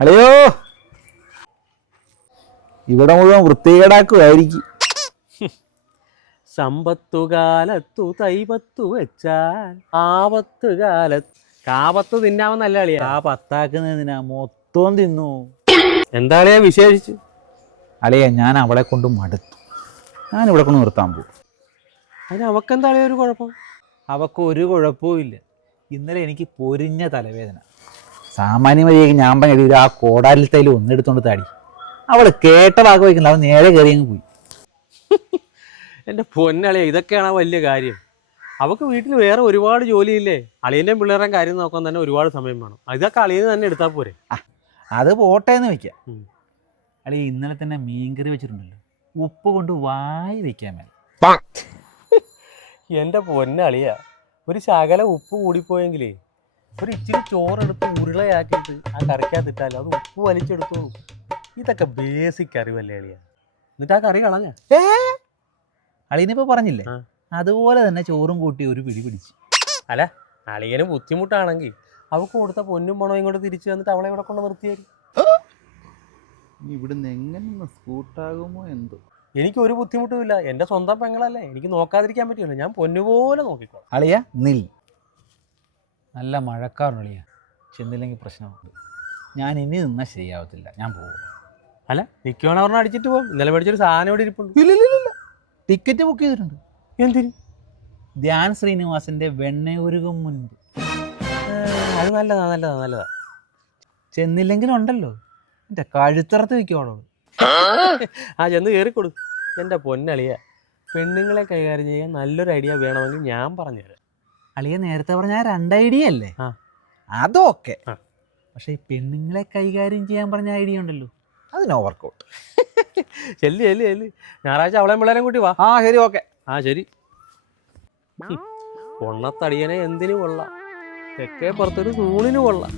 അളിയോ ഇവിടെ മുഴുവൻ വൃത്തികേടാക്കുമായിരിക്കും. സമ്പത്തുകാലത്തു തൈപത്തു വെച്ചാൽ ആപത്ത് കാലത്ത് കാപത്ത് തിന്നാമെന്നല്ല അളിയാ. ആ പത്താക്കുന്നതിനാ മൊത്തം തിന്നു. എന്താ അളിയാ വിശേഷിച്ചു? അളിയ ഞാൻ അവളെ കൊണ്ട് മടുത്തു. ഞാൻ ഇവിടെ കൊണ്ട് നിർത്താൻ പോകും. അതിന് അവക്കെന്താ അളിയാ ഒരു കുഴപ്പം? അവക്ക് ഒരു കുഴപ്പവും ഇല്ല. ഇന്നലെ എനിക്ക് പൊരിഞ്ഞ തലവേദന. സാമാന്യ മര്യാദയ്ക്ക് ഞാൻ പറഞ്ഞ ആ കോടാലിൽ തൈല് ഒന്നെടുത്തോണ്ട് താടി. അവള് കേട്ട ഭാഗം വയ്ക്കുന്നത് അവൾ നേരെ കയറി അങ്ങ് പോയി. എൻ്റെ പൊന്നളിയ, ഇതൊക്കെയാണ് വലിയ കാര്യം. അവക്ക് വീട്ടിൽ വേറെ ഒരുപാട് ജോലിയില്ലേ? അളിയൻ്റെയും പിള്ളേരുടെയും കാര്യം നോക്കാൻ തന്നെ ഒരുപാട് സമയം വേണം. ഇതൊക്കെ അളിയന് തന്നെ എടുത്താൽ പോരെ? അത് പോട്ടേന്ന് വെക്കാം. അളിയ ഇന്നലെ തന്നെ മീൻകറി വെച്ചിട്ടുണ്ടല്ലോ, ഉപ്പ് കൊണ്ട് വായി വെക്കാൻ മേലെ. എൻ്റെ പൊന്നളിയ, ഒരു ശകല ഉപ്പ് കൂടിപ്പോയെങ്കിലേ ഒരു ഇച്ചിരി ചോറെടുത്ത് ഉരുളയാക്കിയിട്ട് ആ കറിക്കകത്തിട്ടാലും അത് ഉപ്പ് വലിച്ചെടുത്തോളൂ. ഇതൊക്കെ ബേസിക് അറിവല്ലേ അളിയ? എന്നിട്ട് ആ കറി കളഞ്ഞ അളിയനിപ്പോ പറഞ്ഞില്ലേ, അതുപോലെ തന്നെ ചോറും കൂട്ടി ഒരു പിടി പിടിച്ച്. അല്ല, അളിയന് ബുദ്ധിമുട്ടാണെങ്കിൽ അവക്ക് കൊടുത്ത പൊന്നും പണവും ഇങ്ങോട്ട് തിരിച്ചു തന്നിട്ട് അവളെ ഇവിടെ കൊണ്ട് നിർത്തിയായിരിക്കും. ഇവിടുന്ന് എങ്ങനെ സ്കൂട്ടാകുമോ എന്തോ. എനിക്ക് ഒരു ബുദ്ധിമുട്ടുമില്ല. എൻ്റെ സ്വന്തം പെങ്ങളല്ലേ, എനിക്ക് നോക്കാതിരിക്കാൻ പറ്റില്ല. ഞാൻ പൊന്നുപോലെ നോക്കിക്കോളാം. അളിയ നിൽ. നല്ല മഴക്കാറുണ്ട് അളിയ. ചെന്നില്ലെങ്കിൽ പ്രശ്നമുണ്ട്. ഞാൻ ഇനി നിന്നാൽ ശരിയാവത്തില്ല. ഞാൻ പോകും. അല്ല, നിൽക്കുവാണ് പറഞ്ഞാൽ അടിച്ചിട്ട് പോകും. ഇന്നലെ മേടിച്ചൊരു സാധനം ഇവിടെ ഇരിപ്പുണ്ട്. ഇല്ല, ടിക്കറ്റ് ബുക്ക് ചെയ്തിട്ടുണ്ട്. എന്തിന്? ധ്യാൻ ശ്രീനിവാസന്റെ വെണ്ണയൂരുകും മുൻപ്. അത് നല്ലതാ. ചെന്നില്ലെങ്കിലും ഉണ്ടല്ലോ എൻ്റെ കഴുത്തറത്ത് വയ്ക്കുവാണോ. ചെന്ന് കയറിക്കൊടു. എൻ്റെ പൊന്നളിയ, പെണ്ണുങ്ങളെ കൈകാര്യം ചെയ്യാൻ നല്ലൊരു ഐഡിയ വേണമെങ്കിൽ ഞാൻ പറഞ്ഞുതരാം. അളിയ നേരത്തെ പറഞ്ഞാൽ 2 ഐഡിയ അല്ലേ? അതൊക്കെ. പക്ഷെ ഈ പെണ്ണുങ്ങളെ കൈകാര്യം ചെയ്യാൻ പറഞ്ഞ ഐഡിയ ഉണ്ടല്ലോ, അത് നോ വർക്കൗട്ട്. ചെല്ലി ഞായറാഴ്ച അവളെയും പിള്ളേരും കൂട്ടി വാ. ശരി, ഓക്കെ. ശരി. പൊണ്ണത്തടിയനെ എന്തിനു കൊള്ളാം, തെക്കേ പുറത്തൊരു തൂണിന് കൊള്ളാം.